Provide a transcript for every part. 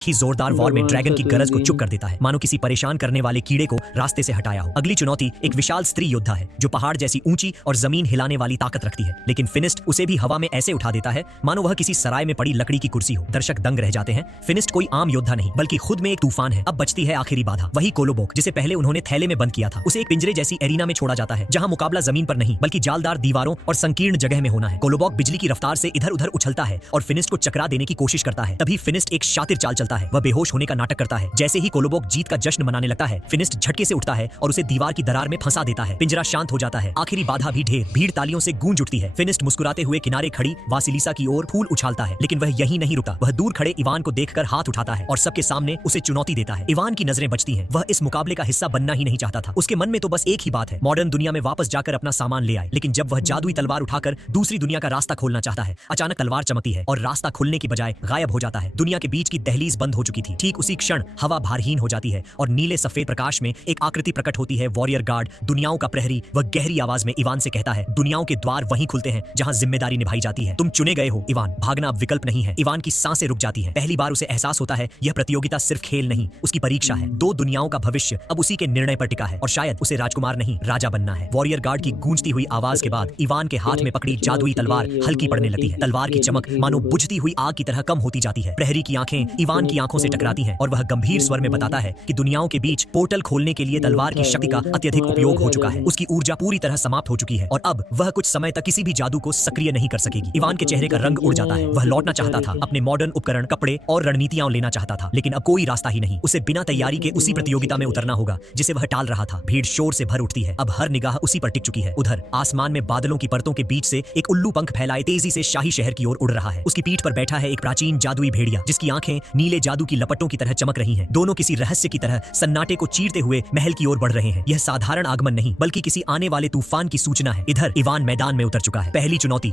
ही जोरदार वॉर में ड्रैगन की गरज को चुप कर देता है, मानो किसी परेशान करने वाले कीड़े को रास्ते से हटाया हो। अगली चुनौती एक विशाल स्त्री योद्धा है जो पहाड़ जैसी ऊंची और जमीन हिलाने वाली ताकत रखती है, लेकिन फिनिस्ट उसे भी हवा में ऐसे उठा देता है मानो वह किसी सराय में पड़ी लकड़ी की कुर्सी हो। दर्शक दंग रह जाते हैं। फिनिस्ट कोई आम योद्धा नहीं बल्कि खुद में एक तूफान है। अब बचती है आखिरी बाधा, वही कोलोबोक जिसे पहले उन्होंने थैले में बंद किया था। उसे एक पिंजरे जैसी एरिना में छोड़ा जाता है जहां मुकाबला जमीन पर नहीं बल्कि जालदार दीवारों और संकीर्ण जगह में होना है। कोलोबोक बिजली की रफ्तार से इधर उधर उछलता है और फिनिस्ट को चकरा देने की कोशिश करता है। तभी फिनिस्ट एक शातिर चाल चलता है। वह बेहोश होने का नाटक करता है। जैसे ही कोलोबोक जीत का जश्न मनाने लगता है, फिनिस्ट झटके से उठता है और उसे दीवार की दरार में फंसा देता है। पिंजरा शांत हो जाता है। आखिरी बाधा भी ढेर भीड़ तालियों से गूंज उठती है। फिनिस्ट मुस्कुराते हुए किनारे खड़ी वासिलिसा की ओर फूल उछालता है, लेकिन वह यहीं नहीं रुका। वह दूर खड़े इवान को देखकर हाथ उठाता है और सबके सामने उसे चुनौती देता है। इवान की नजरें बचती हैं। वह इस मुकाबले का हिस्सा बनना ही नहीं चाहता था। उसके मन में तो बस एक ही बात है, मॉडर्न दुनिया में वापस जाकर अपना सामान ले आए। लेकिन जब वह जादुई तलवार उठाकर दूसरी दुनिया का रास्ता खोलना चाहता है, अचानक तलवार चमकती है और रास्ता खुलने की बजाय गायब हो जाता है। दुनिया के बीच की दहलीज बंद हो चुकी थी। ठीक उसी क्षण हवा भारहीन हो जाती है और नीले सफेद प्रकाश में एक आकृति प्रकट होती है। वॉरियर गार्ड, दुनियाओं का प्रहरी। वह गहरी आवाज में इवान से कहता है, दुनियाओं के द्वार वहीं खुलते हैं जहां जिम्मेदारी निभाई जाती है। तुम चुने गए हो इवान, भागना अब विकल्प नहीं है। इवान की सांसें रुक जाती हैं। पहली बार उसे एहसास होता है यह प्रतियोगिता सिर्फ खेल नहीं, उसकी परीक्षा है। दो दुनियाओं का भविष्य अब उसी के निर्णय पर टिका है और शायद उसे राजकुमार नहीं राजा बनना है। वॉरियर गार्ड की गूंजती हुई आवाज के बाद इवान के हाथ में पकड़ी जादुई तलवार हल्की पड़ने लगती है। तलवार की चमक मानो बुझती हुई आग की तरह कम होती जाती है। प्रहरी की आंखें इवान की आंखों से टकराती हैं और वह गंभीर स्वर में बताता है कि दुनियाओं के बीच पोर्टल खोलने के लिए तलवार की शक्ति का अत्यधिक उपयोग हो चुका है। उसकी ऊर्जा पूरी तरह समाप्त हो चुकी है और अब वह कुछ समय तक किसी भी जादू को सक्रिय नहीं कर सकेगी। इवान के चेहरे का रंग उड़ जाता है। वह लौटना चाहता था, अपने मॉडर्न उपकरण, कपड़े और रणनीतियां लेना चाहता था, लेकिन अब कोई रास्ता ही नहीं। उसे बिना तैयारी के उसी प्रतियोगिता में उतरना होगा जिसे वह टाल रहा था। भीड़ शोर से भर उठती है। अब हर निगाह उसी पर टिक चुकी है। उधर आसमान में बादलों की परतों के बीच से एक उल्लू पंख फैलाए तेजी से शाही शहर की ओर उड़ रहा है। उसकी पीठ पर बैठा है एक प्राचीन जादुई भेड़िया जिसकी आंखें नीले जादू की लपटों की तरह चमक रही हैं। दोनों किसी रहस्य की तरह सन्नाटे को चीरते हुए महल की ओर बढ़ रहे हैं। यह साधारण आगमन नहीं बल्कि किसी आने वाले तूफान की सूचना है। इधर इवान मैदान में उतर चुका है। पहली चुनौती,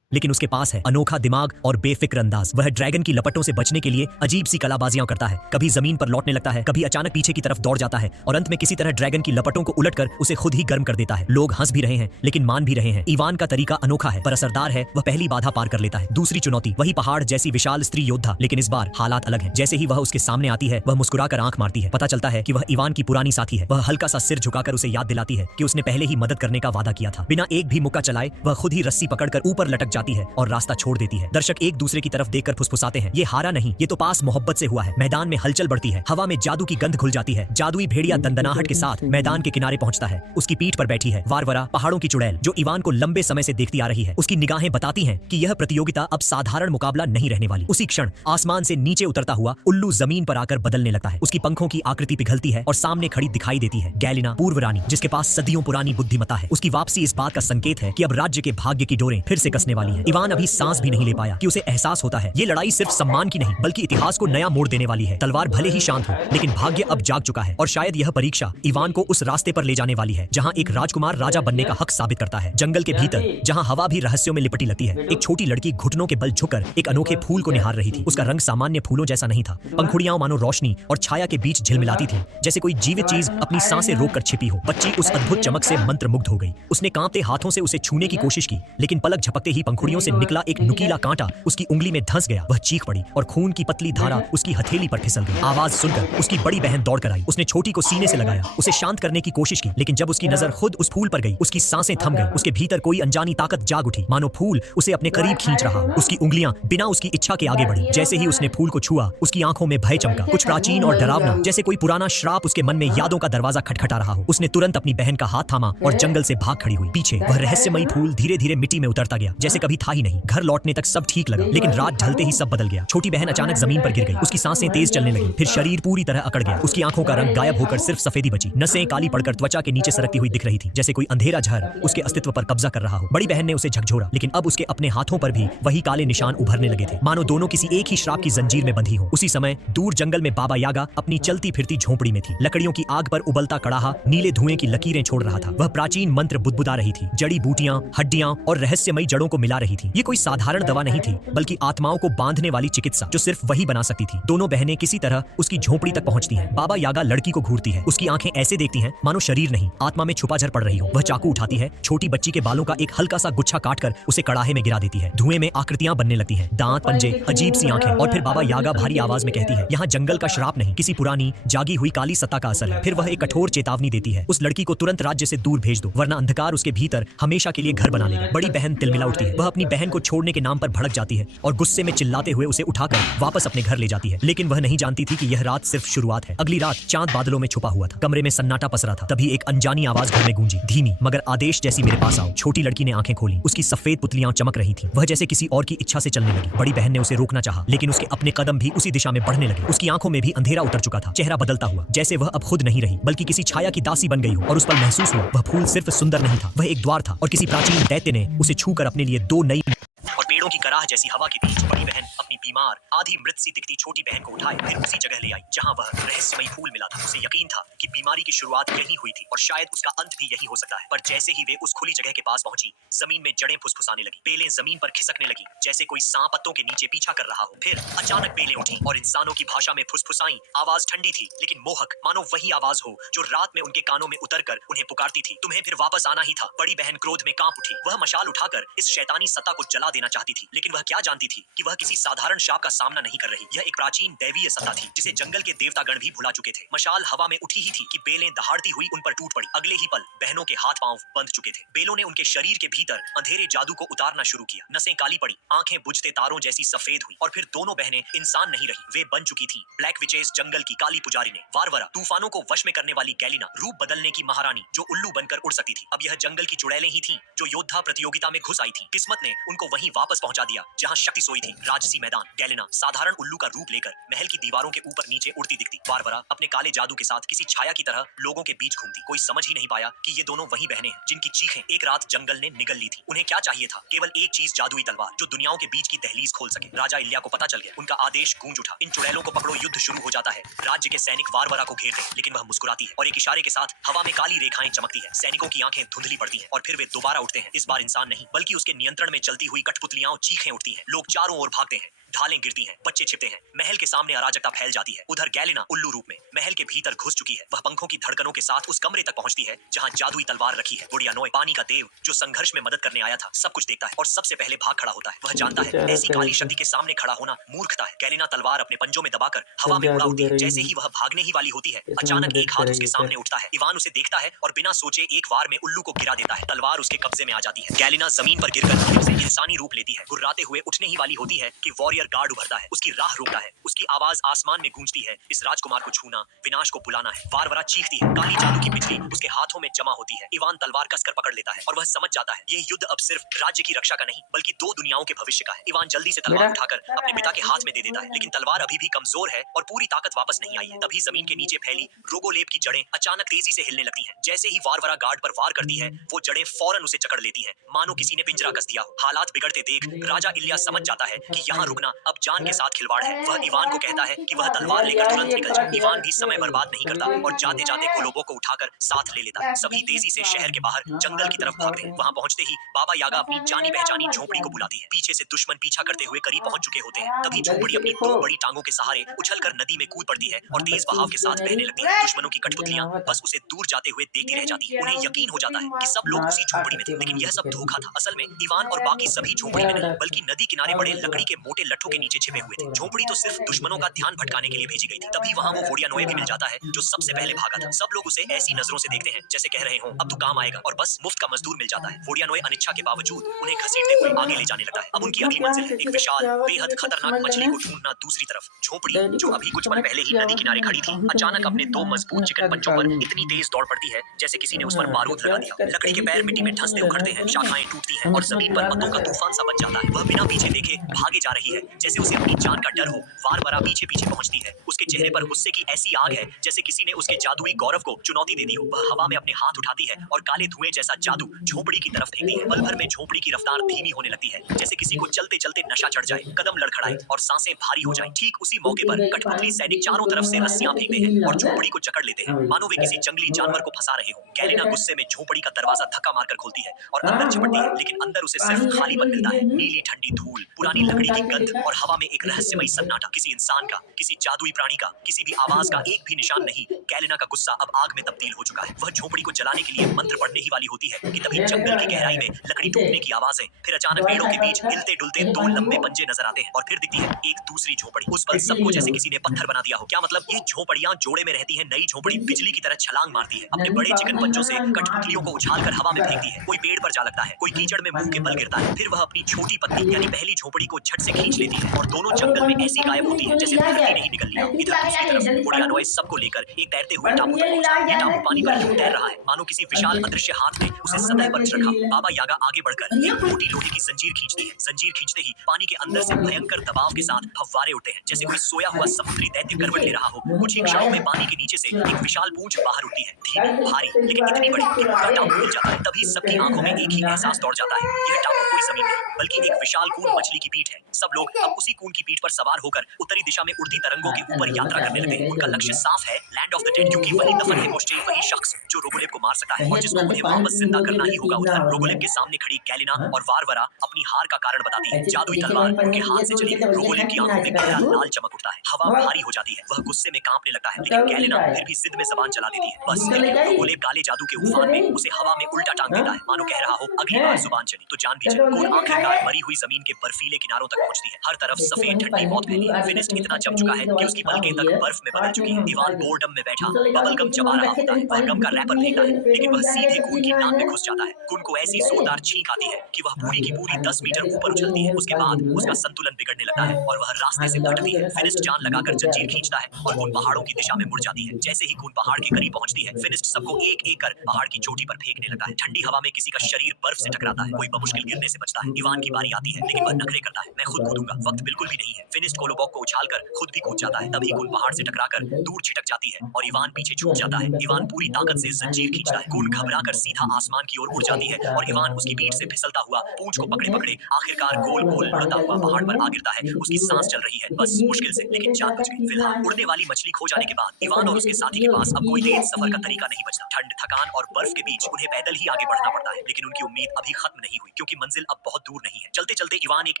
लेकिन उसके पास है अनोखा दिमाग और बेफिक्र अंदाज। वह ड्रैगन की लपटों से बचने के लिए अजीब सी कलाबाजियां करता है। कभी जमीन पर लौटने लगता है, कभी अचानक पीछे की तरफ दौड़ जाता है और अंत में किसी तरह ड्रैगन की लपटों को उलटकर उसे खुद ही गर्म कर देता है। लोग हंस भी रहे हैं लेकिन मान भी रहे हैं। इवान का तरीका अनोखा है पर असरदार है। वह पहली बाधा पार कर लेता है। दूसरी चुनौती, वही पहाड़ जैसी विशाल स्त्री योद्धा, लेकिन इस बार हालात अलग हैं। जैसे ही वह उसके सामने आती है, वह मुस्कुराकर आंख मारती है। पता चलता है कि वह इवान की पुरानी साथी है। वह हल्का सा सिर झुकाकर उसे याद दिलाती है कि उसने पहले ही मदद करने का वादा किया था। बिना एक भी मुक्का चलाए वह खुद ही रस्सी पकड़कर ऊपर लटक जाती है और रास्ता छोड़ देती है। दर्शक एक दूसरे की तरफ देखकर फुसफुसाते हैं, ये हारा नहीं, ये तो पास मोहब्बत से हुआ है। मैदान में हलचल बढ़ती है। हवा में जादू की गंध घुल जाती है। जादुई भेड़िया दंदनाहट के साथ मैदान के किनारे पहुंचता है। उसकी पीठ पर बैठी है वारवरा, पहाड़ों की चुड़ैल, जो इवान को लंबे समय से देखती आ रही है। उसकी निगाहें बताती हैं कि यह प्रतियोगिता अब साधारण मुकाबला नहीं रहने वाली। उसी क्षण आसमान से नीचे उतरता हुआ उल्लू जमीन पर आकर बदलने लगता है। उसकी पंखों की आकृति पिघलती है और सामने खड़ी दिखाई देती है गैलिना, पूर्व रानी, जिसके पास सदियों पुरानी बुद्धिमत्ता है। उसकी वापसी इस बात का संकेत है कि अब राज्य के भाग्य की डोरें फिर से कसने वाली हैं। इवान अभी सांस भी नहीं ले पाया कि उसे एहसास होता है ये लड़ाई सिर्फ सम्मान की नहीं बल्कि इतिहास को नया मोड़ देने वाली है। तलवार भले ही शांत हो, लेकिन भाग्य अब जाग चुका है और शायद यह परीक्षा इवान को उस रास्ते पर ले जाने वाली है जहां एक राजकुमार राजा बनने का हक साबित करता है। जंगल के भीतर जहां हवा भी रहस्यों में लिपटी लगती है, एक छोटी लड़की घुटनों के बल झुककर एक अनोखे फूल को निहार रही थी। उसका रंग सामान्य फूलों जैसा नहीं था। पंखुड़ियां मानो रोशनी और छाया के बीच झिलमिलाती थी, जैसे कोई जीवित चीज अपनी सांसें रोककर छिपी हो। बच्ची उस अद्भुत चमक से मंत्रमुग्ध हो गई। उसने कांपते हाथों से उसे छूने की कोशिश की, लेकिन पलक झपकते ही पंखुड़ियों से निकला एक नुकीला कांटा उसकी उंगली में धंस गया। वह चीख पड़ी और खून की पतली धारा उसकी हथेली पर फिसल गई। आवाज सुनकर उसकी बड़ी बहन दौड़कर आई। उसने छोटी को सीने से लगाया, उसे शांत करने की कोशिश की, लेकिन जब उसकी नजर खुद उस फूल पर गई, उसकी सांसें थम गईं। उसके भीतर कोई अनजानी ताकत जाग उठी, मानो फूल उसे अपने करीब खींच रहा हो। उसकी उंगलियां बिना उसकी इच्छा के आगे बढ़ी। जैसे ही उसने फूल को छुआ, उसकी आंखों में भय चमका, कुछ प्राचीन और डरावना, जैसे कोई पुराना श्राप उसके मन में यादों का दरवाजा खटखटा रहा हो। उसने तुरंत अपनी बहन का हाथ थामा और जंगल से भाग खड़ी हुई। पीछे वह रहस्यमयी फूल धीरे धीरे मिट्टी में उतरता गया, जैसे कभी था ही नहीं। घर लौटने तक सब ठीक लगा, लेकिन रात ढलते ही सब बदल गया। छोटी बहन अचानक जमीन पर गिर गई। उसकी सांसें तेज चलने लगी, फिर शरीर पूरी तरह अकड़ गया। उसकी आंखों का रंग गायब होकर सिर्फ सफेदी बची। नसें काली पड़कर त्वचा के नीचे सरकती हुई दिख रही थी, जैसे कोई अंधेरा झर उसके अस्तित्व पर कब्जा कर रहा हो। बड़ी बहन ने उसे झकझोरा, लेकिन अब उसके अपने हाथों पर भी वही काले निशान उभरने लगे थे, मानो दोनों किसी एक ही श्राप की जंजीर में बंधी हो। उसी समय दूर जंगल में बाबा यागा अपनी चलती फिरती झोंपड़ी में थी। लकड़ियों की आग पर उबलता कड़ाहा नीले धुएं की लकीरें छोड़ रहा था। वह प्राचीन मंत्र बुदबुदा रही थी। जड़ी बूटियां, हड्डियां और रहस्यमयी जड़ों को मिला पिला रही थी। ये कोई साधारण दवा नहीं थी, बल्कि आत्माओं को बांधने वाली चिकित्सा जो सिर्फ वही बना सकती थी। दोनों बहनें किसी तरह उसकी झोपड़ी तक पहुंचती हैं। बाबा यागा लड़की को घूरती है। उसकी आंखें ऐसे देखती हैं मानो शरीर नहीं, आत्मा में छुपा झर पड़ रही हो। वह चाकू उठाती है, छोटी बच्ची के बालों का एक हल्का सा गुच्छा काटकर उसे कड़ाहे में गिरा देती है। धुएं में आकृतियां बनने लगती हैं, दांत, पंजे, अजीब सी आंखें। और फिर बाबा यागा भारी आवाज में कहती है, यहाँ जंगल का श्राप नहीं, किसी पुरानी जागी हुई काली सत्ता का असर है। फिर वह एक कठोर चेतावनी देती है, उस लड़की को तुरंत राज्य से दूर भेज दो, वरना अंधकार उसके भीतर हमेशा के लिए घर बना लेगा। बड़ी बहन तिलमिला उठती है। वह अपनी बहन को छोड़ने के नाम पर भड़क जाती है और गुस्से में चिल्लाते हुए उसे उठाकर वापस अपने घर ले जाती है। लेकिन वह नहीं जानती थी कि यह रात सिर्फ शुरुआत है। अगली रात चांद बादलों में छुपा हुआ था। कमरे में सन्नाटा पसरा था। तभी एक अनजानी आवाज घर में गूंजी, धीमी मगर आदेश जैसी, मेरे पास आओ। छोटी लड़की ने आंखें खोली। उसकी सफेद पुतलियां चमक रही थीं। वह जैसे किसी और की इच्छा से चलने लगी। बड़ी बहन ने उसे रोकना चाहा, लेकिन उसके अपने कदम भी उसी दिशा में बढ़ने लगे। उसकी आंखों में भी अंधेरा उतर चुका था। चेहरा बदलता हुआ, जैसे वह अब खुद नहीं रही, बल्कि किसी छाया की दासी बन गई हो। और उस पर महसूस हुआ, वह फूल सिर्फ सुंदर नहीं था, वह एक द्वार था। और किसी प्राचीन दैत्य ने उसे छूकर अपने लिए दो नई और पेड़ों की कराह जैसी हवा के बीच बड़ी बहन अपनी बीमार, आधी मृत सी दिखती छोटी बहन को उठाए फिर उसी जगह ले आई जहां वह रहस्यमयी फूल मिला था। उसे यकीन था कि बीमारी की शुरुआत यही हुई थी और शायद उसका अंत भी यही हो सकता है। पर जैसे ही वे उस खुली जगह के पास पहुंची, जमीन में जड़ें फुसफुसाने लगी। बेलें जमीन पर खिसकने लगी, जैसे कोई सांप पत्तों के नीचे पीछा कर रहा हो। फिर अचानक बेलें उठी और इंसानों की भाषा में फुसफुसाई। आवाज ठंडी थी लेकिन मोहक, मानो वही आवाज हो जो रात में उनके कानों में उतरकर उन्हें पुकारती थी, तुम्हें फिर वापस आना ही था। बड़ी बहन क्रोध में कांप उठी। वह मशाल उठाकर इस शैतानी सत्ता को जला देना चाहती थी, लेकिन वह क्या जानती थी कि वह किसी साधारण शाप का सामना नहीं कर रही। यह एक प्राचीन दैवीय सत्ता थी जिसे जंगल के देवतागण भी भुला चुके थे। मशाल हवा में उठी ही थी कि बेलें दहाड़ती हुई उन पर टूट पड़ी। अगले ही पल बहनों के हाथ पांव बंध चुके थे। बेलों ने उनके शरीर के भीतर अंधेरे जादू को उतारना शुरू किया। नसें काली पड़ी, आंखें बुझते तारों जैसी सफेद हुई और फिर दोनों बहनें इंसान नहीं रही, वे बन चुकी थीं ब्लैक विचेस, जंगल की काली पुजारी ने। वारवरा, तूफानों को वश में करने वाली गैलिना, रूप बदलने की महारानी जो उल्लू बनकर उड़ सकती थी। अब यह जंगल की चुड़ैलें ही थीं जो योद्धा प्रतियोगिता में घुस आई थीं। किस्मत ने उनको वहीं वापस पहुंचा दिया जहां शक्ति सोई थी। राजसी मैदान। गैलिना साधारण उल्लू का रूप लेकर महल की दीवारों के ऊपर नीचे उड़ती दिखती। वारवरा अपने काले जादू के साथ किसी छाया की तरह लोगों के बीच घूमती। कोई समझ ही नहीं पाया कि ये दोनों वही बहनें हैं जिनकी चीखें एक रात जंगल ने निगल ली थी। उन्हें क्या चाहिए था? केवल एक चीज, जादुई तलवार जो दुनियाओं के बीच की दहलीज खोल सके। राजा इल्या को पता चल गया। उनका आदेश गूंज उठा, इन चुड़ैलों को पकड़ो, युद्ध शुरू हो जाता है। राज्य के सैनिक वारवरा को घेरते हैं, लेकिन वह मुस्कुराती है और एक इशारे के साथ हवा में काली रेखाएं चमकती है। सैनिकों की आंखें धुंधली पड़ती हैं और फिर वे दोबारा उठते हैं। इस बार इंसान नहीं, बल्कि उसके नियंत्रण में चलती हुई कठपुतलियां चीखें उठती हैं। लोग चारों ओर भागते हैं, ढालें गिरती हैं, बच्चे छिपते हैं। महल के सामने अराजकता फैल जाती है। उधर गैलिना उल्लू रूप में महल के भीतर घुस चुकी है। वह पंखों की धड़कनों के साथ उस कमरे तक पहुंचती है जहां जादुई तलवार रखी है। वोडियानोय, पानी का देव जो संघर्ष में मदद करने आया था, सब कुछ देखता है और सबसे पहले भाग खड़ा होता है। वह जानता है ऐसी काली शक्ति के सामने खड़ा होना मूर्खता है। गैलिना तलवार अपने पंजों में दबाकर हवा में उड़ा उठती है। जैसे ही वह भागने ही वाली होती है, अचानक एक हाथ उसके सामने उठता है। इवान उसे देखता है और बिना सोचे एक वार में उल्लू को गिरा देता है। तलवार उसके कब्जे में आ जाती है। गैलिना जमीन पर गिरकर फिर से इंसानी रूप लेती है। गुर्राते हुए उठने ही वाली होती है कि वॉरियर गार्ड उभरता है, उसकी राह रोकता है। उसकी आवाज आसमान में गूंजती है, इस राजकुमार को छूना, विनाश को बुलाना है। वारवरा चीखती है, काली जादू की बिजली उसके हाथों में जमा होती है। इवान तलवार कसकर पकड़ लेता है और वह समझ जाता है यह युद्ध अब सिर्फ राज्य की रक्षा का नहीं, बल्कि दो दुनियाओं के भविष्य का है। इवान जल्दी से तलवार उठाकर अपने पिता के हाथ में दे देता है, लेकिन तलवार अभी भी कमजोर है और पूरी ताकत वापस नहीं आई है। तभी जमीन के नीचे फैली रोगोलेप की जड़ें अचानक तेजी से हिलने लगती हैं। जैसे ही वारवरा गार्ड पर वार करती है, वो जड़ें फौरन उसे जकड़ लेती हैं, मानो किसी ने पिंजरा कस दिया हो। हालात बिगड़ते देख राजा इल्या समझ जाता है कि यहाँ रुकना अब जान के साथ खिलवाड़ है। वह इवान को कहता है कि वह तलवार लेकर तुरंत निकल जाए। इवान भी समय बर्बाद नहीं करता और जाते जाते कोलोबो को उठाकर साथ ले लेता है। सभी तेजी से शहर के बाहर जंगल की तरफ भागते हैं। वहां पहुंचते ही बाबा यागा अपनी जानी पहचानी झोपड़ी को बुलाती है। पीछे से दुश्मन पीछा करते हुए करीब पहुंच चुके होते हैं। तभी झोपड़ी अपनी दो बड़ी टांगों के सहारे उछलकर नदी में कूद पड़ती है और तेज बहाव के साथ बहने लगती है। दुश्मनों की कठपुतलियां बस उसे दूर जाते हुए देखती रह जाती हैं। उन्हें यकीन हो जाता है कि सब लोग उसी झोपड़ी में थे, लेकिन यह सब धोखा था। असल में इवान और बाकी सभी झोपड़ी में नहीं, बल्कि नदी किनारे बड़े लकड़ी के मोटे लट्ठों के नीचे छिपे हुए थे। झोपड़ी तो सिर्फ दुश्मनों का ध्यान भटकाने के लिए भेजी गई थी। तभी वहां वो वोडियानोय भी मिल जाता है जो सबसे पहले भागा था। सब लोग उसे ऐसी नजरों से देखते हैं जैसे कह रहे हो अब तो काम आएगा, और बस मुफ्त का मजदूर मिल जाता है। वोडियानोय अनिच्छा के बावजूद उन्हें घसीटते हुए आगे ले जाने लगता है। अब उनकी अगली मंजिल है एक विशाल बेहद खतरनाक मछली को ढूंढना। दूसरी तरफ झोपड़ी जो अभी कुछ पल पहले ही नदी किनारे खड़ी थी, अचानक अपने दो मजबूत चिकन पंजों पर इतनी तेज दौड़ पड़ती है जैसे किसी ने उस पर बारूद लगा दिया। लकड़ी के पैर मिट्टी में धंसते उखड़ते हैं, शाखाएं टूटती हैं और जमीन पर पत्तों का तूफान सा बन जाता है। वह बिना पीछे देखे भागे जा रही है जैसे उसे अपनी जान का डर हो। वारवरा पीछे पीछे पहुंचती है। उसके चेहरे पर गुस्से की ऐसी आग है जैसे किसी ने उसके जादुई गौरव को चुनौती दे दी हो। वह हवा में अपने हाथ उठाती है और काले धुएं जैसा जादू झोपड़ी की तरफ फेंकती है। पल भर में झोपड़ी की रफ्तार धीमी होने लगती है जैसे किसी को चलते चलते नशा चढ़ जाए, कदम लड़खड़ाए और सांसें भारी हो जाएं। ठीक उसी मौके पर कठपुतली सैनिक चारों तरफ से रस्सियां फेंकते हैं और झोपड़ी को जकड़ लेते हैं, मानो वे किसी जंगली जानवर को फंसा रहे हो। गैलिना गुस्से में झोपड़ी का दरवाजा धक्का मारकर खोलती है और अंदर झपटती है, लेकिन अंदर उसे सिर्फ खालीपन मिलता है। नीली ठंडी धूल, पुरानी लकड़ी की गंध और हवा में एक रहस्यमयी सन्नाटा। किसी इंसान का, किसी जादुई प्राणी का, किसी भी आवाज का एक भी निशान नहीं। गैलेना का गुस्सा अब आग में तब्दील हो चुका है। वह झोपड़ी को जलाने के लिए मंत्र पढ़ने ही वाली होती है कि तभी जंगल की गहराई में लकड़ी टूटने की आवाजें, फिर अचानक पेड़ों के बीच हिलते डुलते दो लंबे पंजे नजर आते हैं और फिर दिखती है एक दूसरी झोपड़ी। उस पल सबको जैसे किसी ने पत्थर बना दिया हो। क्या मतलब? ये झोपड़ियां जोड़े में रहती है। नई झोपड़ी बिजली की तरह छलांग मारती है, अपने बड़े चिकन पंजों से कठपुतलियों को उछालकर हवा में फेंकती है। कोई पेड़ पर जा लगता है, कोई कीचड़ में मुंह के बल गिरता है, फिर वह अपनी छोटी पत्नी यानी पहली झोपड़ी को झट से खींच लेती है और दोनों जंगल में ऐसी गायब होती है जैसे धरती नहीं निकल लिया। इधर दूसरी तरफ बुढ़िया नॉइस सबको लेकर एक तैरते हुए टापू तक पहुंचा। ये टापू पानी पर यूं तैर रहा है मानो किसी विशाल अदृश्य हाथ ने उसे सतह पर रखा। बाबा यागा आगे बढ़कर एक मोटी लोहे की जंजीर खींचती है। जंजीर खींचते ही पानी के अंदर से भयंकर दबाव के साथ फव्वारे उठते हैं, जैसे कोई सोया हुआ समुद्री दैत्य करवट ले रहा हो। कुछ ही क्षणों में पानी के नीचे से एक विशाल पूंछ बाहर उठती है, धीमी, भारी, लेकिन इतनी बड़ी कि पूरा टापू हिल जाता है। तभी सबकी आंखों में एक ही एहसास दौड़ जाता है, यह टापू कोई जमीन नहीं बल्कि एक विशाल कून मछली की पीठ है। सब लोग अब उसी कून की पीठ पर सवार होकर उत्तरी दिशा में उड़ती तरंगों के ऊपर यात्रा करने लगे हैं। उनका लक्ष्य साफ है, लैंड ऑफ द डेड, क्योंकि वही दफन है कोश्चेन, वही शख्स जो रोगोलेव को मार सकता है और जिसको उन्हें वापस जिंदा करना ही होगा। उधर रोगोलेव के सामने खड़ी गैलेना और वारवरा अपनी हार का कारण बताती है। जादुई तलवार उनके हाथ से चली गई। रोगोलेव की आंखों में गहरा लाल चमक उठता है, हवा भारी हो जाती है, वह गुस्से में कांपने लगता है, लेकिन गैलेना फिर भी जिद में जबान चला देती है। बस लेकिन रोगोलेव काले जादू के उफान में उसे हवा में उल्टा टांग देता है, मानो कह रहा हो अगली बार जुबान चली तो जान भी चली। कून आखिरकार मरी हुई जमीन के बर्फीले किनारों तक पहुंचती है। हर तरफ सफेद ठंडी मौत फैली है। फिनिस्ट इतना जम चुका है कि उसकी पलकें तक बर्फ में बदल चुकी है। इवान बोर्डम में बैठा बबल गम चबा रहा होता है। वह गम का रैपर फेंकता है, लेकिन वह सीधे कून की नाक में घुस जाता है। कून को ऐसी जोरदार छींक आती है कि वह पूरी की पूरी 10 मीटर ऊपर उछलती है। उसके बाद उसका संतुलन बिगड़ने लगता है और वह रास्ते से भटकती है। फिनिस्ट जान लगाकर जंजीर खींचता है और कून पहाड़ों की दिशा में मुड़ जाती है। जैसे ही कून पहाड़ के करीब पहुंचती है, फिनिस्ट सबको एक एक कर पहाड़ की चोटी पर फेंकने लगता है। ठंडी हवा में किसी का शरीर बर्फ से टकराता है, कोई बमुश्किल गिरने से बचता है। इवान की बारी आती है, लेकिन वह नखरे करता है, मैं खुद कूदूंगा। वक्त बिल्कुल भी नहीं है। फिनिस्ट कोलोबॉक को उछालकर खुद भी कूद जाता है। तभी कून पहाड़ से टकराकर दूर छिटक जाती है और इवान पीछे छूट जाता है। इवान पूरी ताकत से जंजीर खींचता है। कून घबराकर सीधा आसमान की ओर उड़ जाती है और इवान उसकी पीठ से फिसलता हुआ पूंछ को पकड़े पकड़े आखिरकार गोल गोल उड़ता हुआ पहाड़ पर आ गिरता है। उसकी सांस चल रही है, बस मुश्किल से, लेकिन जान बच गई। फिलहाल उड़ने वाली मछली खो जाने के बाद इवान और उसके साथी के पास अब कोई तेज सफर का तरीका नहीं बचता। ठंड, थकान और बर्फ के बीच उन्हें पैदल ही आगे बढ़ना पड़ता है, लेकिन उनकी उम्मीद अभी खत्म नहीं हुई, क्योंकि मंजिल अब बहुत दूर नहीं है। चलते चलते इवान एक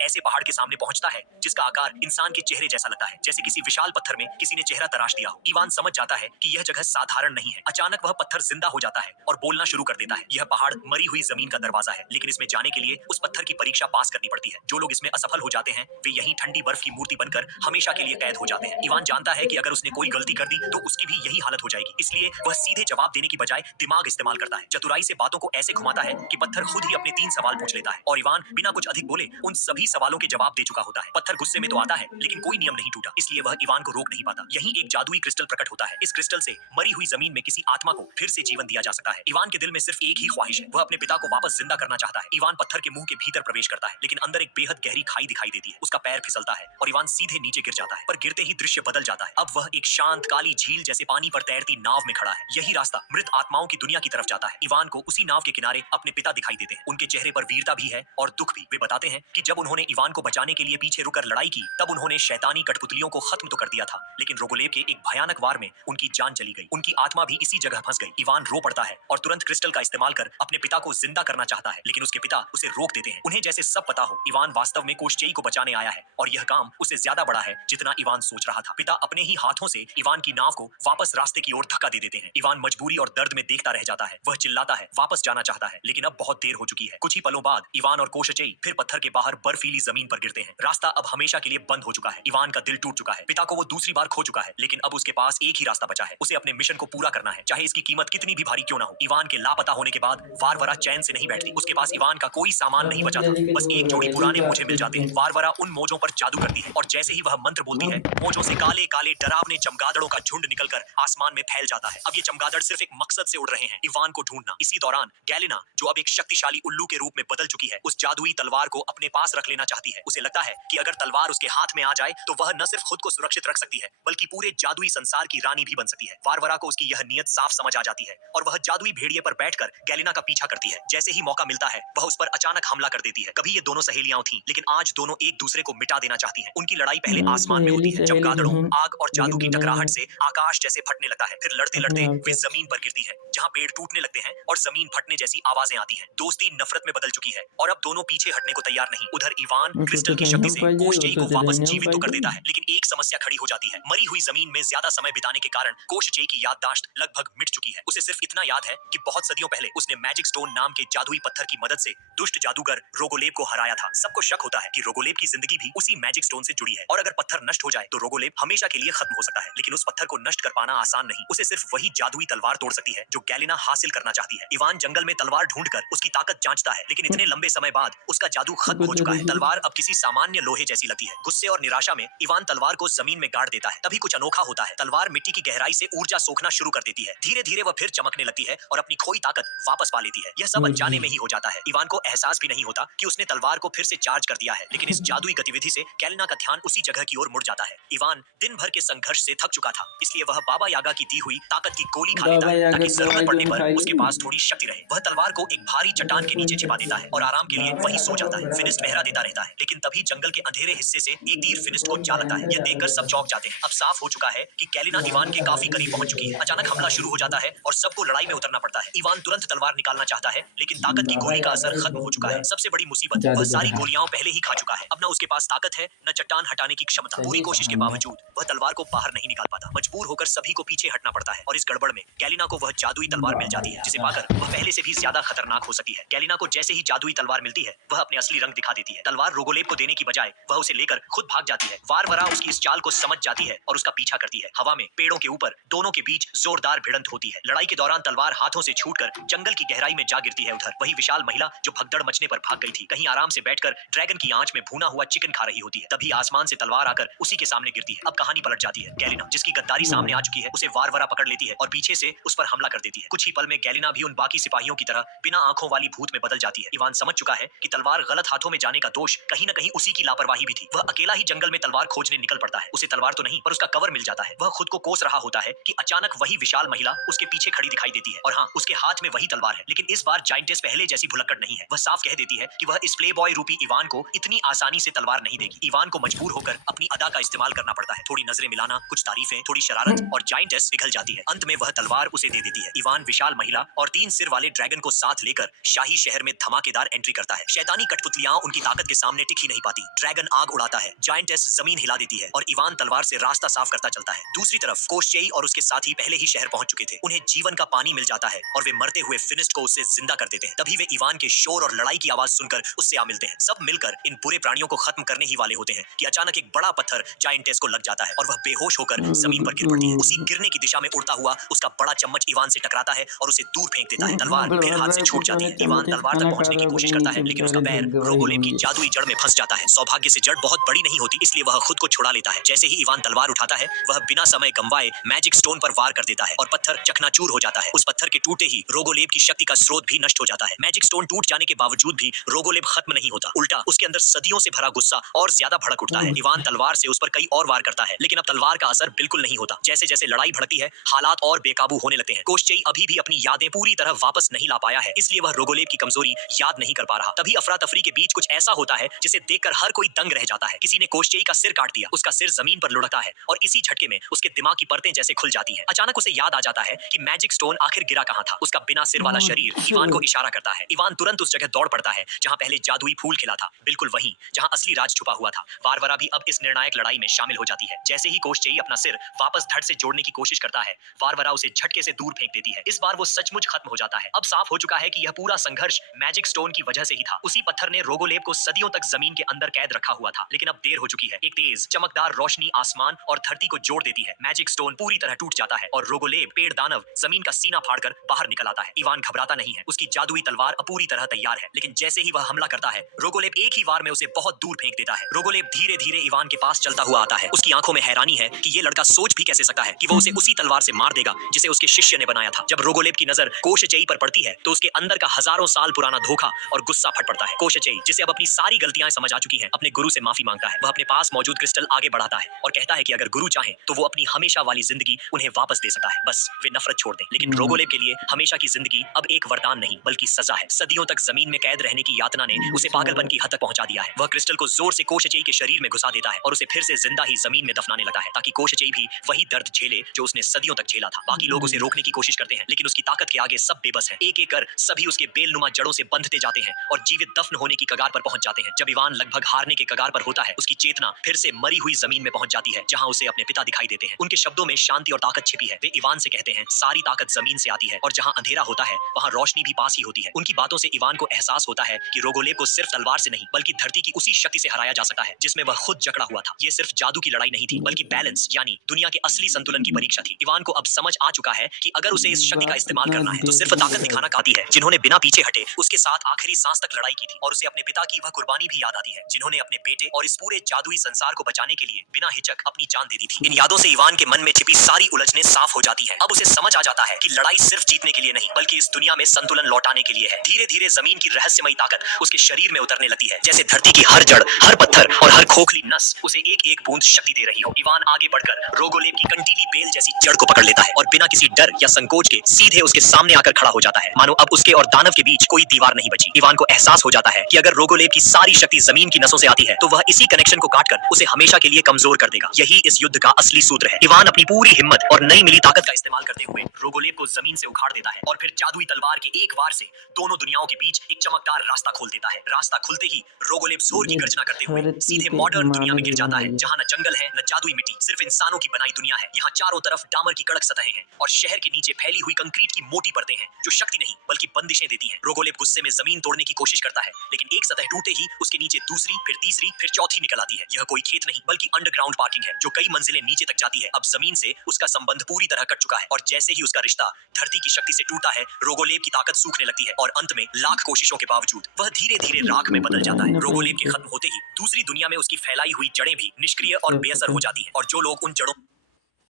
ऐसे पहाड़ के सामने पहुंचता है जिसका आकार इंसान के चेहरे जैसा लगता है, जैसे किसी विशाल पत्थर में किसी ने चेहरा तराश दिया हो। इवान समझ जाता है कि यह जगह साधारण नहीं है। अचानक वह पत्थर जिंदा हो जाता है और बोलना शुरू कर देता है। यह पहाड़ मरी हुई जमीन का दरवाजा है, लेकिन इसमें जाने के लिए उस पत्थर की परीक्षा पास करनी पड़ती है। जो लोग इसमें असफल हो जाते हैं वे यहीं ठंडी बर्फ की मूर्ति बनकर हमेशा के लिए कैद हो जाते हैं। इवान जानता है कि अगर उसने कोई गलती कर दी तो उसकी भी यही हालत हो जाएगी, इसलिए वह सीधे जवाब देने की बजाय दिमाग इस्तेमाल करता है। चतुराई से बातों को ऐसे घुमाता है कि पत्थर खुद ही अपने 3 सवाल पूछ लेता है और इवान बिना कुछ अधिक बोले उन सभी सवालों के जवाब दे चुका होता है। पत्थर गुस्से में तो आता है, लेकिन कोई नियम नहीं टूटा, इसलिए वह इवान को रोक नहीं पाता। यहीं एक जादुई क्रिस्टल प्रकट होता है। इस क्रिस्टल से मरी हुई जमीन में किसी आत्मा को फिर से जीवन दिया जा सकता है। इवान के दिल में सिर्फ एक ही ख्वाहिश है, वह अपने पिता को वापस जिंदा करना चाहता है। इवान पत्थर के मुंह के भीतर प्रवेश करता है, लेकिन अंदर एक बेहद गहरी खाई दिखाई देती है। उसका पैर फिसलता है और इवान सीधे नीचे गिर जाता है, पर गिरते ही दृश्य बदल जाता है। अब वह एक शांत काली झील जैसे पानी पर तैरती नाव में खड़ा है। यही रास्ता मृत आत्माओं की दुनिया की तरफ जाता है। इवान को उसी नाव के किनारे अपने पिता दिखाई देते हैं। उनके चेहरे पर वीरता भी है और दुख भी। वे बताते हैं कि जब उन्होंने इवान को बचाने के लिए पीछे रुककर लड़ाई की, तब उन्होंने शैतानी कठपुतलियों को खत्म तो कर दिया था, लेकिन रोगोलेव के एक भयानक वार में उनकी जान चली गई। उनकी आत्मा भी इसी जगह फंस गई। इवान रो पड़ता है और तुरंत क्रिस्टल का इस्तेमाल कर अपने पिता को जिंदा करना चाहता है, लेकिन उसके पिता उसे रोक देते हैं। उन्हें जैसे सब पता हो इवान वास्तव में कोश्चेई को बचाने आया है और यह काम उससे ज्यादा बड़ा है जितना इवान सोच रहा था। पिता अपने ही हाथों से इवान की नाव को वापस रास्ते की ओर धक्का दे देते हैं। इवान मजबूरी और दर्द में देखता रह जाता है। वह चिल्लाता है, वापस जाना चाहता है, लेकिन अब बहुत देर हो चुकी है। कुछ ही पलों बाद इवान और कोश्चेई फिर पत्थर के बाहर बर्फीली जमीन पर गिरते हैं। रास्ता अब हमेशा के लिए बंद हो चुका है। इवान का दिल टूट चुका है। पिता को वो दूसरी बार खो चुका है, लेकिन अब उसके पास एक ही रास्ता बचा है। उसे अपने मिशन को पूरा करना है, चाहे इसकी कीमत कितनी भी भारी क्यों ना हो। इवान के लापता होने के बाद वारवरा चैन से नहीं बैठती। उसके पास इवान का कोई सामान नहीं बचा था, बस एक जोड़ी पुराने मोजे मिल जाते हैं। वारवरा उन मोजों पर जादू करती है और जैसे ही वह मंत्र बोलती है, मोजों से काले काले डरावने चमगादड़ों का झुंड निकलकर आसमान में फैल जाता है। अब ये चमगादड़ सिर्फ एक मकसद से उड़ रहे हैं, इवान को ढूंढना। इसी दौरान गैलेना, जो अब एक शक्तिशाली उल्लू के रूप में बदल चुकी है, उस जादुई तलवार को अपने पास रख लेना चाहती है। उसे लगता है कि अगर तलवार उसके हाथ में आ जाए तो वह न सिर्फ खुद को सुरक्षित रख सकती है, बल्कि पूरे जादुई संसार की रानी भी बन सकती है। वारवरा को उसकी यह नियत साफ समझ आ जाती है और वह जादुई भेड़िए पर बैठकर गैलेना का पीछा करती है। जैसे ही मौका मिलता है वह उस पर अचानक हमला कर देती है। कभी ये दोनों सहेलियां थीं, लेकिन आज दोनों एक दूसरे को मिटा देना चाहती हैं। उनकी लड़ाई पहले आसमान में होती है, चमगादड़ों, आग और जादू की टकराहट से आकाश जैसे फटने लगता है। फिर लड़ते लड़ते वे जमीन पर गिरती है, जहां पेड़ टूटने लगते हैं और जमीन फटने जैसी आवाजें आती हैं। दोस्ती नफरत में बदल चुकी है और अब दोनों पीछे हटने को तैयार नहीं। उधर इवान उसको क्रिस्टल तो की कहीं शक्ति हम से पाइए, कोषचेई को उसको तो वापस कहीं हम जीवित तो कर पाइए। देता है, लेकिन एक समस्या खड़ी हो जाती है। मरी हुई जमीन में ज्यादा समय बिताने के कारण कोषचेई की याददाश्त लगभग मिट चुकी है। उसे सिर्फ इतना याद है कि बहुत सदियों पहले उसने मैजिक स्टोन नाम के जादुई पत्थर की मदद से दुष्ट जादूगर रोगोलेब को हराया था। सबको शक होता है कि रोगोलेब की जिंदगी भी उसी मैजिक स्टोन से जुड़ी है और अगर पत्थर नष्ट हो जाए तो रोगोलेब हमेशा के लिए खत्म हो सकता है। लेकिन उस पत्थर को नष्ट कर पाना आसान नहीं, उसे सिर्फ वही जादुई तलवार तोड़ सकती है जो गैलिना हासिल करना चाहती है। इवान जंगल में तलवार ढूंढकर उसकी ताकत जांचता है, लेकिन इतने लंबे समय बाद उसका जादू खत्म हो उसको तो चुका है। देखिए। तलवार अब किसी सामान्य लोहे जैसी लगती है। गुस्से और निराशा में इवान तलवार को जमीन में गाड़ देता है। तभी कुछ अनोखा होता है। तलवार मिट्टी की गहराई से ऊर्जा सोखना शुरू कर देती है। धीरे धीरे वह फिर चमकने लगती है और अपनी खोई ताकत वापस पा लेती है। यह सब अनजाने में ही हो जाता है। इवान को एहसास भी नहीं होता कि उसने तलवार को फिर से चार्ज कर दिया है, लेकिन इस जादुई गतिविधि से गैलिना का ध्यान उसी जगह की ओर मुड़ जाता है। इवान दिन भर के संघर्ष से थक चुका था, इसलिए वह बाबा यागा की दी हुई ताकत की गोली खा लेता बाबा है यागा ताकि की जरूरत दवाई पड़ने तो पर खाई उसके पास थोड़ी शक्ति रहे। वह तलवार को एक भारी चट्टान के नीचे छिपा देता है और आराम के लिए वहीं सो जाता है। फिनिस्ट पहरा देता रहता है, लेकिन तभी जंगल के अंधेरे हिस्से से एक तीर फिनिस्ट को जा लगता है। यह देखकर सब चौंक जाते हैं। अब साफ हो चुका है कि गैलिना इवान के काफी करीब पहुंच चुकी है। अचानक हमला शुरू हो जाता है और सबको लड़ाई में उतरना पड़ता है। इवान तुरंत तलवार निकालना चाहता है, लेकिन ताकत की गोली का असर खत्म हो चुका है। सबसे बड़ी मुसीबत, वह सारी गोलियां पहले ही खा चुका है। अब न उसके पास ताकत है, न चट्टान हटाने की क्षमता। पूरी कोशिश के बावजूद वह तलवार को बाहर नहीं निकाल पाता। मजबूर होकर सभी को पीछे हटना पड़ता है और इस गड़बड़ में गैलिना को वह जादुई तलवार मिल जाती है जिसे पाकर वह पहले से भी ज्यादा खतरनाक हो सकती है। गैलिना को जैसे ही जादुई तलवार मिलती है, वह अपने असली रंग दिखा देती है। तलवार रोगोलेब को देने की बजाय वह उसे लेकर खुद भाग जाती है। वारवरा उसकी इस चाल को समझ जाती है और उसका पीछा करती है। हवा में पेड़ों के ऊपर दोनों के बीच जोरदार भिड़ंत होती है। लड़ाई के दौरान तलवार हाथों से छूटकर जंगल की गहराई में जा गिरती है। उधर वही विशाल महिला जो भगदड़ मचने पर भाग गई थी, कहीं आराम से बैठकर ड्रैगन की आंच में भूना हुआ चिकन खा रही होती है। तभी आसमान से तलवार आकर उसी के सामने गिरती है। अब कहानी पलट जाती है। गैलिना, जिसकी गद्दारी सामने आ चुकी है, उसे वारवरा पकड़ लेती है और पीछे से उस पर हमला कर देती है। कुछ ही पल में गैलिना भी उन बाकी सिपाहियों की तरह बिना आंखों वाली भूत में बदल जाती है। इवान समझ चुका है कि तलवार गलत हाथों में जाने का दोष कहीं न कहीं उसी की लापरवाही भी थी। वह अकेला ही जंगल में तलवार खोजने निकल पड़ता है। उसे तलवार तो नहीं पर उसका कवर मिल जाता है। वह खुद को कोस रहा होता है कि अचानक वही विशाल महिला उसके पीछे खड़ी दिखाई देती है और हाँ, उसके हाथ में वही तलवार है। लेकिन इस बार जाइंटेस पहले जैसी भुलक्कड़ नहीं है। वह साफ कह देती है कि वह इस प्लेबॉय रूपी इवान को इतनी आसानी से तलवार नहीं देगी। इवान को मजबूर होकर अपनी अदा का इस्तेमाल करना पड़ता है। थोड़ी नजरें मिलाना, कुछ तारीफें, थोड़ी शरारत और जाइंटेस पिघल जाती है। अंत में वह तलवार उसे दे देती है। इवान विशाल महिला और 3 सिर वाले ड्रैगन को साथ लेकर शाही शहर में धमाकेदार एंट्री करता है। शैतानी कठपुतलियां उनकी ताकत के सामने टिक ही नहीं पाती। ड्रैगन आग उड़ाता है, जाइंटेस जमीन हिला देती है और इवान तलवार से रास्ता साफ करता चलता है। दूसरी तरफ कोषचेई और उसके साथी पहले ही शहर पहुंच चुके थे। उन्हें जीवन का पानी मिल जाता है और वे मरते हुए फिनिस्ट को उससे जिंदा कर देते हैं। तभी वे इवान के शोर और लड़ाई की आवाज सुनकर उससे आ मिलते हैं। सब मिलकर इन बुरे प्राणियों को खत्म करने ही वाले होते हैं कि अचानक एक बड़ा पत्थर जाइंटेस को लग जाता है और वह बेहोश होकर जमीन पर गिर पड़ती है। उसी गिरने की दिशा में उड़ता हुआ उसका बड़ा चम्मच इवान से टकराता है और उसे दूर फेंक देता है। तलवार फिर हाथ से छूट जाती है। इवान तलवार तक पहुंचने की कोशिश करता है, लेकिन उसका पैर रोगोलेब की जादुई जड़ में फंस जाता है। सौभाग्य से जड़ बहुत बड़ी नहीं होती, इसलिए वह खुद को छुड़ा लेता है। जैसे ही इवान तलवार उठाता है, वह बिना समय गंवाए मैजिक स्टोन पर वार कर देता है और पत्थर चकनाचूर हो जाता है। उस पत्थर के टूटे ही रोगोलेब की शक्ति का स्रोत भी नष्ट हो जाता है। मैजिक स्टोन टूट जाने के बावजूद भी रोगोलेब खत्म नहीं होता, उल्टा उसके अंदर सदियों से भरा गुस्सा और ज्यादा भड़क उठता है। इवान तलवार से उस पर कई और वार करता है, लेकिन अब तलवार का असर बिल्कुल नहीं होता। जैसे जैसे लड़ाई भड़कती है, हालात और बेकाबू होने लगते हैं। कोषचेई अभी भी अपनी यादें पूरी तरह वापस नहीं ला पाया है, इसलिए वह रोगोलेब की कमजोरी याद नहीं कर पा रहा। तभी अफरा तफरी के बीच कुछ ऐसा होता है जिसे देखकर हर कोई दंग रह जाता है। किसी ने कोषचेई का सिर काट दिया। उसका सिर जमीन पर लुढ़कता है और इसी झटके में उसके दिमाग की परतें जैसे खुल जाती हैं। अचानक उसे याद आ जाता है कि मैजिक स्टोन आखिर गिरा कहाँ था। उसका बिना सिर वाला शरीर इवान को इशारा करता है। इवान तुरंत उस जगह दौड़ पड़ता है जहाँ पहले जादुई फूल खिला था, बिल्कुल वहीं जहाँ असली राज छुपा हुआ था। वारवरा भी अब इस निर्णायक लड़ाई में शामिल हो जाती है। जैसे ही कोषचेई अपना सिर वापस धड़ से जोड़ने की कोशिश करता है, वारवरा उसे झटके से दूर फेंक देती है। इस बार वो सचमुच खत्म हो जाता है। अब साफ हो चुका है कि यह पूरा संघर्ष मैजिक स्टोन की वजह से ही था। उसी पत्थर ने रोगोलेब को सदियों तक जमीन के अंदर कैद रखा हुआ था, लेकिन अब देर हो चुकी है। एक तेज चमकदार रोशनी आसमान और धरती को जोड़ देती है। मैजिक स्टोन पूरी तरह टूट जाता है और रोगोलेब पेड़ दानव जमीन का सीना फाड़कर बाहर निकल आता है। इवान घबराता नहीं है, उसकी जादुई तलवार अब पूरी तरह तैयार है, लेकिन जैसे ही वह हमला करता है, रोगोलेब एक ही वार में उसे बहुत दूर फेंक देता है। रोगोलेब धीरे धीरे इवान के पास चलता हुआ आता है। उसकी आंखों में हैरानी है कि ये लड़का सोच भी कैसे सकता है कि वो उसे उसी तलवार से मार देगा जिसे उसके शिष्य ने बनाया था। जब रोगोलेब की नजर कोषचेई पर पड़ती है, तो उसके अंदर का हजारों साल पुराना धोखा और गुस्सा फट पड़ता है। कोषचेई, जिसे अब अपनी सारी गलतियां समझ आ चुकी हैं, अपने गुरु से माफी मांगता है। वह अपने पास मौजूद क्रिस्टल आगे बढ़ाता है और कहता है कि अगर गुरु चाहे तो वो अपनी हमेशा वाली जिंदगी उन्हें वापस दे सकता है, बस वे नफरत छोड़ दें। लेकिन रोगोलेब के लिए हमेशा की जिंदगी अब एक वरदान नहीं बल्कि सजा है। सदियों तक जमीन में कैद रहने की यातना ने उसे पागलपन की हद तक पहुंचा दिया है। वह क्रिस्टल को जोर से कोषचेई के शरीर में घुसा देता है और उसे फिर से जिंदा ही जमीन में दफनाने लगता है, ताकि कोषचेई भी वही दर्द झेले जो उसने सदियों तक झेला था। बाकी लोग उसे रोकने की कोशिश करते हैं, लेकिन उसकी ताकत के आगे सब बेबस है। एक एक कर सभी उसके बेलनुमा जड़ों से बंधते जाते हैं और जीवित दफन दफन होने की कगार पर पहुंच जाते हैं। जब इवान लगभग हारने के कगार पर होता है, उसकी चेतना फिर से मरी हुई जमीन में पहुंच जाती है, जहां उसे अपने पिता दिखाई देते हैं। उनके शब्दों में शांति और ताकत छिपी है। वे इवान से कहते हैं, सारी ताकत जमीन से आती है और जहां अंधेरा होता है वहां रोशनी भी पास ही होती है। उनकी बातों से इवान को एहसास होता है कि रोगोलेव को सिर्फ तलवार से नहीं बल्कि धरती की उसी शक्ति से हराया जा सकता है जिसमें वह खुद जकड़ा हुआ था। ये सिर्फ जादू की लड़ाई नहीं थी, बल्कि बैलेंस यानी दुनिया के असली संतुलन की परीक्षा थी। इवान को अब समझ आ चुका है कि अगर उसे इस शक्ति का इस्तेमाल करना है तो सिर्फ ताकत दिखाना काफी है। जिन्होंने बिना पीछे हटे उसके साथ आखिरी सांस तक लड़ाई की थी, और उसे अपने पिता की वह कुर्बानी भी याद आती है, जिन्होंने अपने बेटे और इस पूरे जादुई संसार को बचाने के लिए बिना हिचक अपनी जान दे दी थी। इन यादों से इवान के मन में छिपी सारी उलझनें साफ हो जाती हैं। अब उसे समझ आ जाता है कि लड़ाई सिर्फ जीतने के लिए नहीं बल्कि इस दुनिया में संतुलन लौटाने के लिए है। धीरे धीरे जमीन की रहस्यमयी ताकत उसके शरीर में उतरने लगती है, जैसे धरती की हर जड़, हर पत्थर और हर खोखली नस उसे एक एक बूंद शक्ति दे रही हो। इवान आगे बढ़कर रोगोलेव की कंटीली बेल जैसी जड़ को पकड़ लेता है और बिना किसी डर या संकोच के सीधे उसके सामने आकर खड़ा हो जाता है, मानो अब उसके और दानव के बीच कोई दीवार नहीं बची। इवान को एहसास हो जाता है कि अगर रोगोलेव की सारी शक्ति जमीन की नसों से आती है तो वह इसी कनेक्शन को काटकर उसे हमेशा के लिए कमजोर कर देगा। यही इस युद्ध का असली सूत्र है। इवान अपनी पूरी हिम्मत और नई मिली ताकत का इस्तेमाल करते हुए रोगोलेव को जमीन से उखाड़ देता है और फिर जादुई तलवार के एक वार से दोनों दुनियाओं के बीच एक चमकदार रास्ता खोल देता है। रास्ता खुलते ही रोगोलेव जोर की गर्जना करते हुए सीधे मॉडर्न दुनिया में गिर जाता है, जहां न जंगल है न जादुई मिट्टी, सिर्फ इंसानों की बनाई दुनिया है। यहाँ चारों तरफ डामर की कड़क सतहें हैं और शहर के नीचे फैली हुई कंक्रीट की मोटी परतें हैं जो शक्ति नहीं बल्कि बंदिशें देती हैं। रोगोलेव गुस्से में जमीन तोड़ने की कोशिश करता है, लेकिन एक सतह टूटे ही उसके नीचे दूसरी, फिर तीसरी, फिर चौथी निकल आती है। यह कोई खेत नहीं बल्कि अंडरग्राउंड पार्किंग है जो कई मंजिलें नीचे तक जाती है। अब जमीन से उसका संबंध पूरी तरह कट चुका है और जैसे ही उसका रिश्ता धरती की शक्ति से टूटा है, रोगोलेव की ताकत सूखने लगती है और अंत में लाख कोशिशों के बावजूद वह धीरे धीरे राख में बदल जाता है। रोगोलेव के खत्म होते ही दूसरी दुनिया में उसकी फैलाई हुई जड़ें भी निष्क्रिय और बेअसर हो जाती हैं और जो लोग उन जड़ों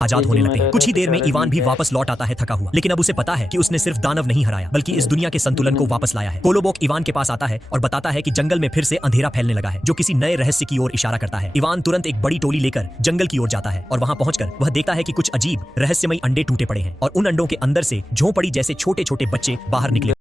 आजाद होने लगते हैं। कुछ ही देर में इवान भी वापस लौट आता है थका हुआ, लेकिन अब उसे पता है कि उसने सिर्फ दानव नहीं हराया बल्कि इस दुनिया के संतुलन को वापस लाया है। कोलोबोक इवान के पास आता है और बताता है कि जंगल में फिर से अंधेरा फैलने लगा है, जो किसी नए रहस्य की ओर इशारा करता है। इवान तुरंत एक बड़ी टोली लेकर जंगल की ओर जाता है और वहां पहुंचकर वह देखता है कि कुछ अजीब रहस्यमयी अंडे टूटे पड़े हैं और उन अंडों के अंदर से झोंपड़ी जैसे छोटे छोटे बच्चे बाहर निकले।